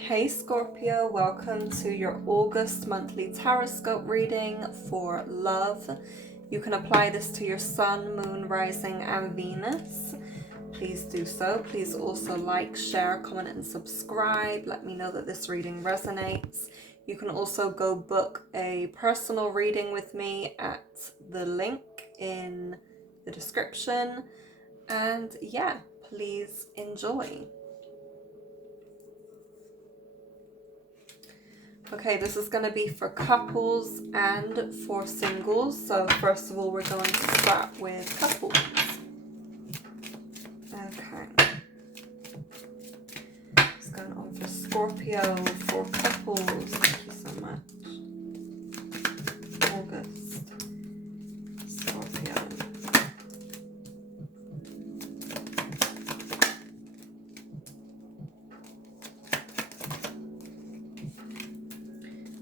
Hey Scorpio, welcome to your August monthly Taroscope reading for love. You can apply this to your sun, moon, rising, and Venus. Please do so. Please also like, share, comment, and subscribe. Let me know that this reading resonates. You can also go book a personal reading with me at the link in the description. And yeah, please enjoy. Okay, this is going to be for couples and for singles. So first of all, we're going to start with couples. Okay. It's going on for Scorpio for couples. Thank you so much. August. Scorpio.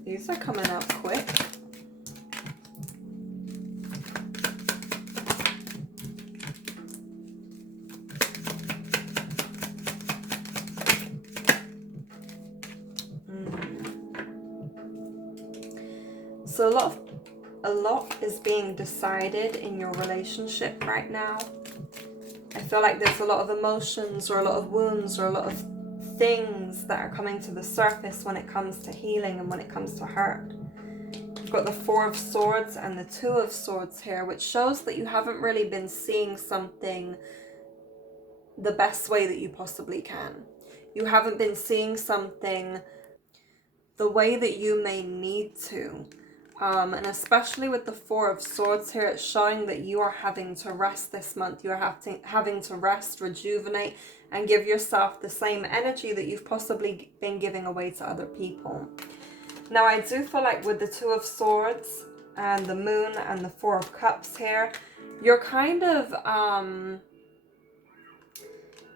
These are coming up quick. So a lot is being decided in your relationship right now. I feel like there's a lot of emotions or a lot of wounds or a lot of things that are coming to the surface when it comes to healing and when it comes to hurt. You've got the Four of Swords and the Two of Swords here, which shows that you haven't really been seeing something the best way that you possibly can. You haven't been seeing something the way that you may need to. And especially with the Four of Swords here, it's showing that you are having to rest this month. You are having to rest, rejuvenate, and give yourself the same energy that you've possibly been giving away to other people. Now, I do feel like with the Two of Swords and the Moon and the Four of Cups here, you're kind of,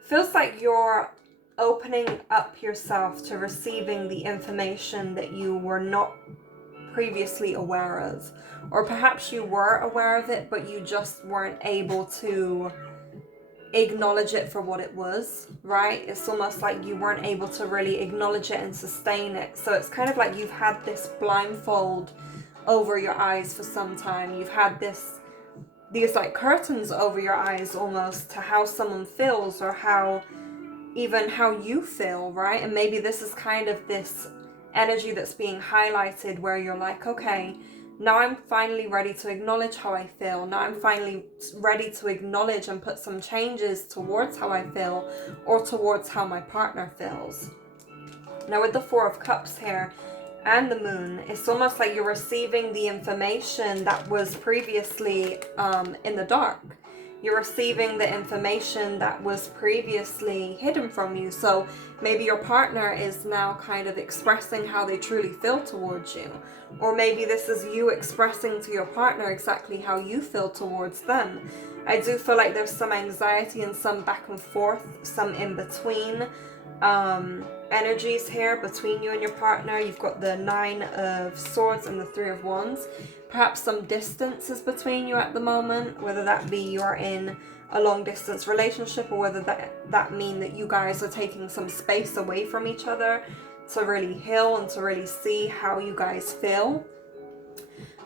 feels like you're opening up yourself to receiving the information that you were not previously aware of, or perhaps you were aware of it but you just weren't able to acknowledge it for what it was, right? It's almost like you weren't able to really acknowledge it and sustain it. So it's kind of like you've had this blindfold over your eyes for some time. You've had these like curtains over your eyes almost to how someone feels, or how you feel, right? And maybe this is kind of this energy that's being highlighted where you're like, okay, now I'm finally ready to acknowledge how I feel. Now I'm finally ready to acknowledge and put some changes towards how I feel, or towards how my partner feels. Now with the Four of Cups here and the Moon, it's almost like you're receiving the information that was previously in the dark. You're receiving the information that was previously hidden from you. So maybe your partner is now kind of expressing how they truly feel towards you. Or maybe this is you expressing to your partner exactly how you feel towards them. I do feel like there's some anxiety and some back and forth, some in between energies here between you and your partner. You've got the Nine of Swords and the Three of Wands. Perhaps some distance is between you at the moment, whether that be you're in a long distance relationship, or whether that mean that you guys are taking some space away from each other to really heal and to really see how you guys feel.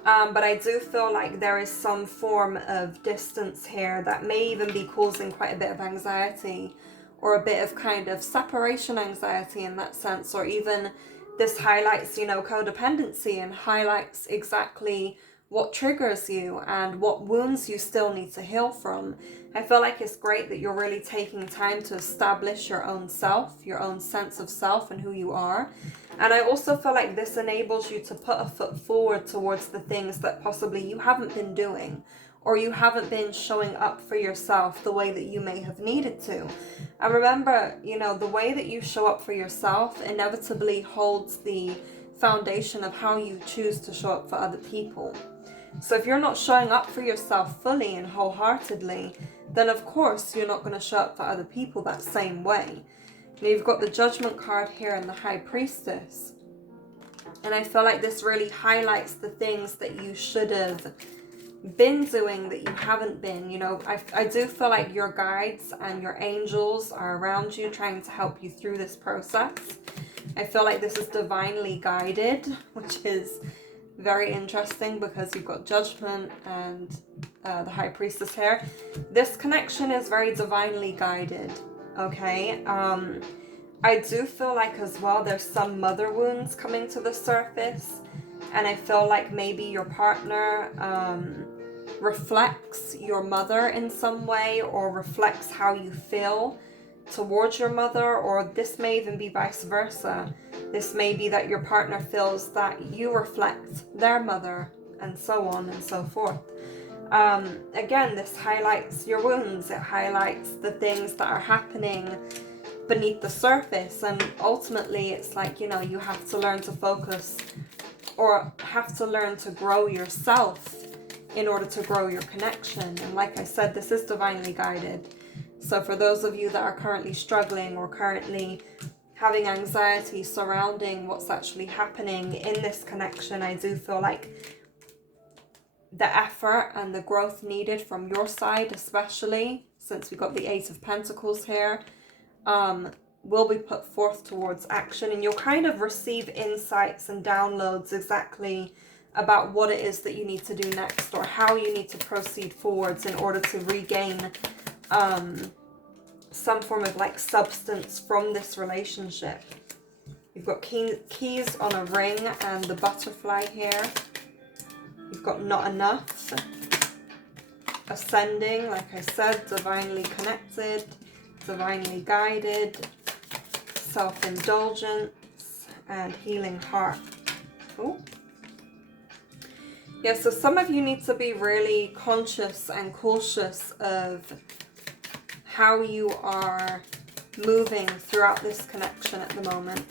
But I do feel like there is some form of distance here that may even be causing quite a bit of anxiety, or a bit of kind of separation anxiety in that sense, or even this highlights, codependency, and highlights exactly what triggers you and what wounds you still need to heal from. I feel like it's great that you're really taking time to establish your own self, your own sense of self and who you are. And I also feel like this enables you to put a foot forward towards the things that possibly you haven't been doing, or you haven't been showing up for yourself the way that you may have needed to. And remember, the way that you show up for yourself inevitably holds the foundation of how you choose to show up for other people. So if you're not showing up for yourself fully and wholeheartedly, then of course you're not going to show up for other people that same way. Now you've got the Judgment card here and the High Priestess. And I feel like this really highlights the things that you should have been doing that you haven't been. I do feel like your guides and your angels are around you trying to help you through this process. I feel like this is divinely guided, which is very interesting because you've got Judgment and the High Priestess here. This connection is very divinely guided, okay? I do feel like as well there's some mother wounds coming to the surface, and I feel like maybe your partner reflects your mother in some way, or reflects how you feel towards your mother, or this may even be vice versa. This may be that your partner feels that you reflect their mother, and so on and so forth. Again, this highlights your wounds. It highlights the things that are happening beneath the surface, and ultimately it's like, you know, you have to learn to focus, or have to learn to grow yourself in order to grow your connection. And like I said, this is divinely guided. So for those of you that are currently struggling or currently having anxiety surrounding what's actually happening in this connection, I do feel like the effort and the growth needed from your side, especially since we got the Eight of Pentacles here, will be put forth towards action, and you'll kind of receive insights and downloads exactly about what it is that you need to do next, or how you need to proceed forwards in order to regain some form of like substance from this relationship. You've got keys on a ring and the butterfly here. You've got not enough, ascending, like I said, divinely connected, divinely guided, self-indulgence, and healing heart. Ooh. Yeah, so some of you need to be really conscious and cautious of how you are moving throughout this connection at the moment.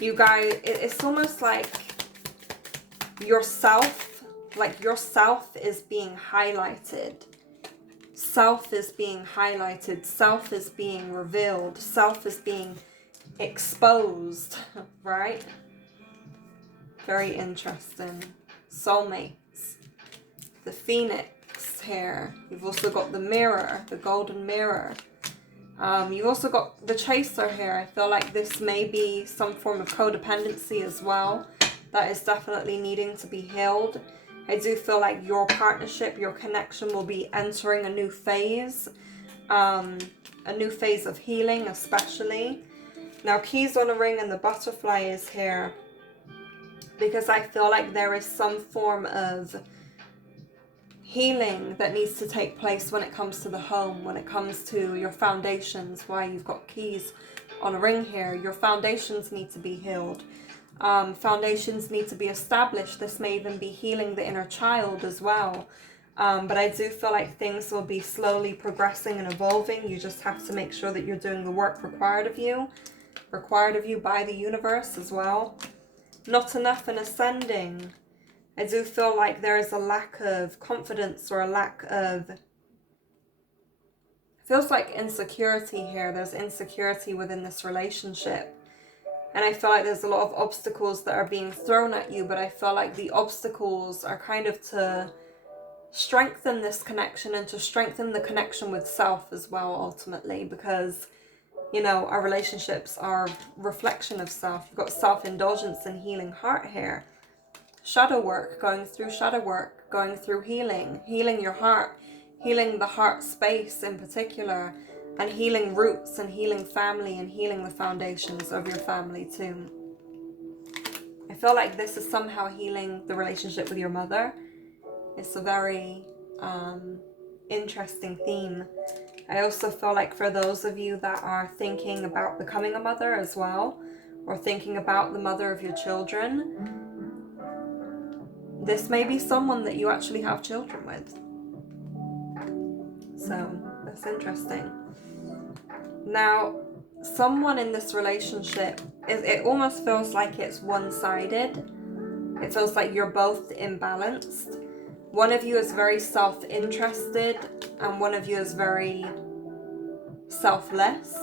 You guys, it's almost like yourself is being highlighted. Self is being highlighted. Self is being revealed. Self is being exposed, right? Very interesting. Soulmates. The Phoenix here. You've also got the mirror, the golden mirror. You've also got the Chaser here. I feel like this may be some form of codependency as well. That is definitely needing to be healed. I do feel like your partnership, your connection will be entering a new phase. A new phase of healing, especially. Now, keys on a ring and the butterfly is here because I feel like there is some form of healing that needs to take place when it comes to the home, when it comes to your foundations. Why you've got keys on a ring here. Your foundations need to be healed. Foundations need to be established. This may even be healing the inner child as well. But I do feel like things will be slowly progressing and evolving. You just have to make sure that you're doing the work required of you by the universe as well. Not enough and ascending. I do feel like there is a lack of confidence, or a lack of, feels like insecurity here. There's insecurity within this relationship. And I feel like there's a lot of obstacles that are being thrown at you, but I feel like the obstacles are kind of to strengthen this connection and to strengthen the connection with self as well, ultimately, because, you know, our relationships are a reflection of self. You've got self-indulgence and healing heart here. Shadow work, going through shadow work, going through healing your heart, healing the heart space in particular, and healing roots and healing family and healing the foundations of your family too. I feel like this is somehow healing the relationship with your mother. It's a very interesting theme. I also feel like for those of you that are thinking about becoming a mother as well, or thinking about the mother of your children, this may be someone that you actually have children with. So that's interesting. Now, someone in this relationship, it almost feels like it's one-sided. It feels like you're both imbalanced. One of you is very self-interested and one of you is very selfless.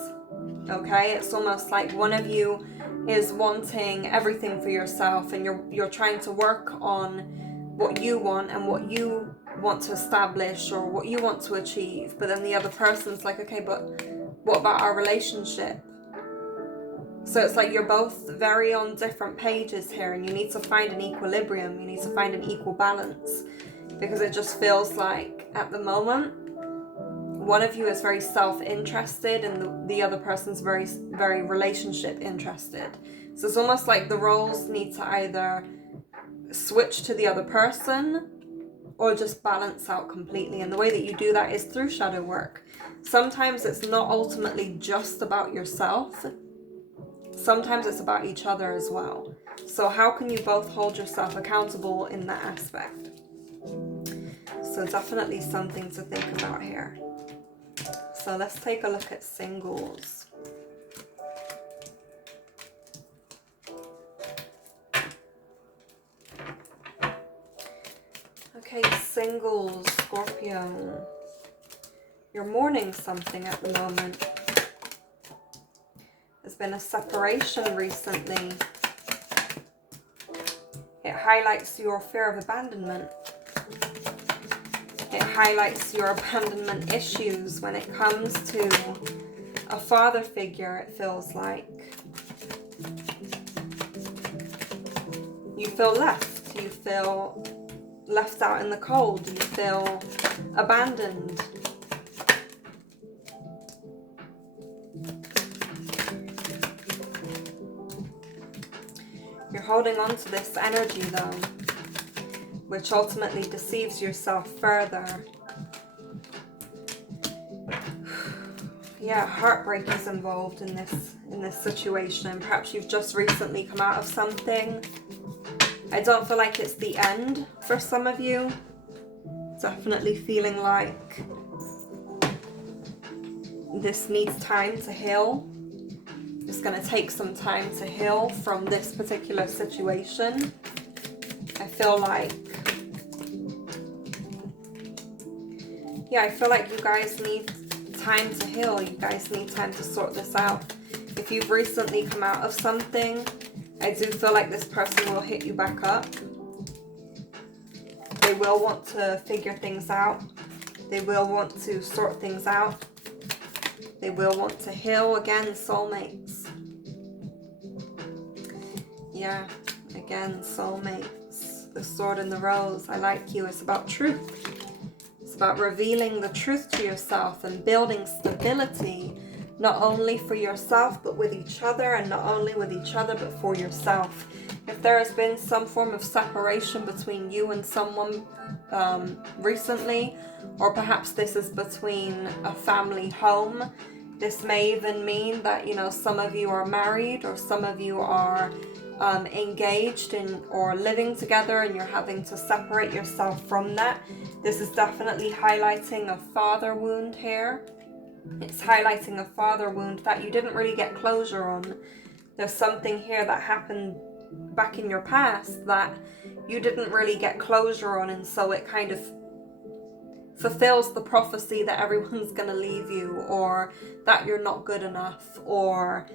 Okay, it's almost like one of you is wanting everything for yourself, and you're trying to work on what you want and what you want to establish or what you want to achieve, but then the other person's like, okay, but what about our relationship? So it's like you're both very on different pages here, and you need to find an equilibrium. You need to find an equal balance, because it just feels like at the moment one of you is very self-interested and the other person's very, very relationship interested. So it's almost like the roles need to either switch to the other person or just balance out completely. And the way that you do that is through shadow work. Sometimes it's not ultimately just about yourself. Sometimes it's about each other as well. So how can you both hold yourself accountable in that aspect? So definitely something to think about here. So let's take a look at singles. Okay, singles, Scorpio. You're mourning something at the moment. There's been a separation recently. It highlights your fear of abandonment. It highlights your abandonment issues when it comes to a father figure, it feels like. You feel left. You feel left out in the cold. You feel abandoned. You're holding on to this energy though, which ultimately deceives yourself further. Yeah, heartbreak is involved in this situation. Perhaps you've just recently come out of something. I don't feel like it's the end for some of you. Definitely feeling like this needs time to heal. It's going to take some time to heal from this particular situation. I feel like, yeah, I feel like you guys need time to heal. You guys need time to sort this out. If you've recently come out of something, I do feel like this person will hit you back up. They will want to figure things out. They will want to sort things out. They will want to heal. Again, soulmates. Yeah, again, soulmates. The sword and the rose. I like you. It's about truth. It's about revealing the truth to yourself and building stability, not only for yourself, but with each other, and not only with each other, but for yourself. If there has been some form of separation between you and someone recently, or perhaps this is between a family home, this may even mean that, you know, some of you are married or some of you are engaged in or living together, and you're having to separate yourself from that. This is definitely highlighting a father wound here. It's highlighting a father wound that you didn't really get closure on. There's something here that happened back in your past that you didn't really get closure on, and so it kind of fulfills the prophecy that everyone's going to leave you, or that you're not good enough, or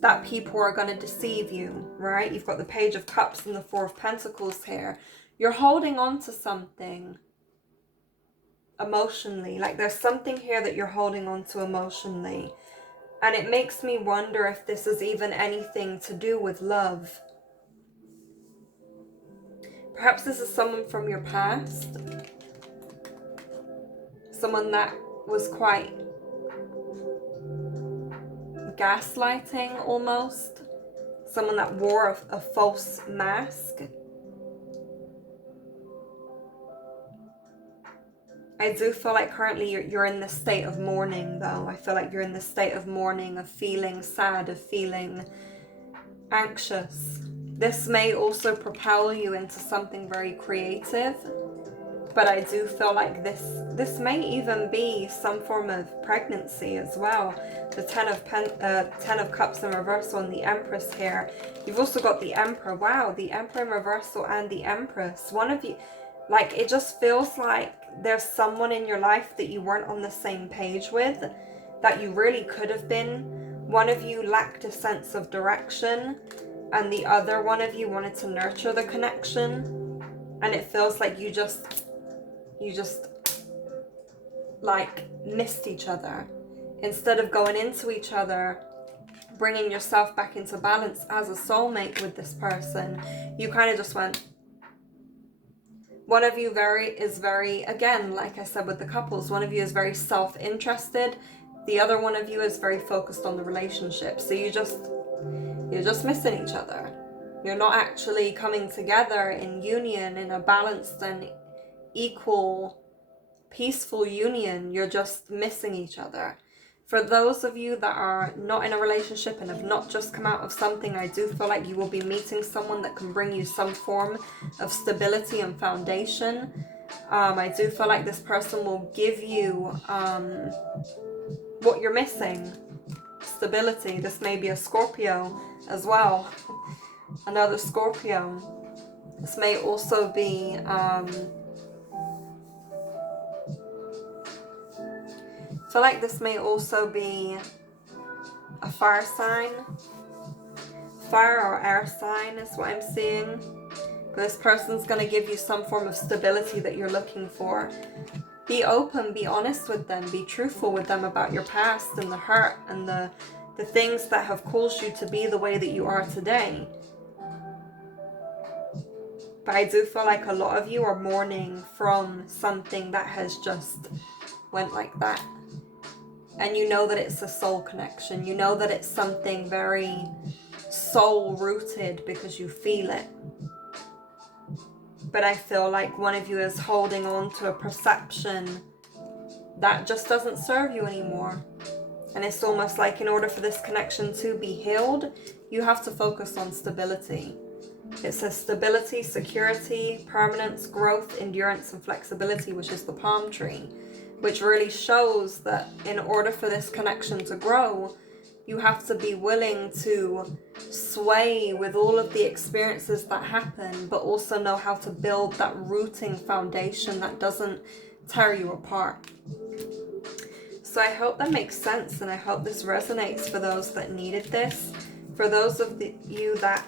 that people are going to deceive you, right? You've got the Page of Cups and the Four of Pentacles here. You're holding on to something emotionally. Like there's something here that you're holding on to emotionally. And it makes me wonder if this is even anything to do with love. Perhaps this is someone from your past. Someone that was quite gaslighting almost. Someone that wore a false mask. I do feel like currently you're in this state of mourning though. I feel like you're in this state of mourning, of feeling sad, of feeling anxious. This may also propel you into something very creative. But I do feel like this may even be some form of pregnancy as well. The Ten of Cups in reversal and the Empress here. You've also got the Emperor. Wow, the Emperor in reversal and the Empress. One of you, like, it just feels like there's someone in your life that you weren't on the same page with, that you really could have been. One of you lacked a sense of direction, and the other one of you wanted to nurture the connection. And it feels like you just like missed each other. Instead of going into each other bringing yourself back into balance as a soulmate with this person, you kind of just went, one of you is very, again, like I said with the couples, one of you is very self-interested. The other one of you is very focused on the relationship. So you're just missing each other. You're not actually coming together in union, in a balanced and equal, peaceful union. You're just missing each other. For those of you that are not in a relationship and have not just come out of something, I do feel like you will be meeting someone that can bring you some form of stability and foundation. I do feel like this person will give you what you're missing. Stability. This may be a Scorpio as well. Another Scorpio. This may also be I feel like this may also be a fire sign. Fire or air sign is what I'm seeing. This person's going to give you some form of stability that you're looking for. Be open, be honest with them, be truthful with them about your past and the hurt and the things that have caused you to be the way that you are today. But I do feel like a lot of you are mourning from something that has just went like that. And you know that it's a soul connection. You know that it's something very soul-rooted because you feel it. But I feel like one of you is holding on to a perception that just doesn't serve you anymore. And it's almost like in order for this connection to be healed, you have to focus on stability. It says stability, security, permanence, growth, endurance, and flexibility, which is the palm tree, which really shows that in order for this connection to grow, you have to be willing to sway with all of the experiences that happen, but also know how to build that rooting foundation that doesn't tear you apart. So I hope that makes sense, and I hope this resonates for those that needed this. For those of you that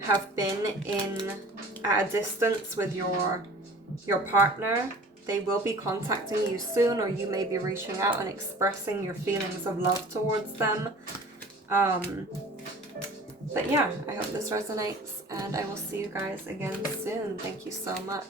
have been at a distance with your partner, they will be contacting you soon, or you may be reaching out and expressing your feelings of love towards them. But yeah, I hope this resonates, and I will see you guys again soon. Thank you so much.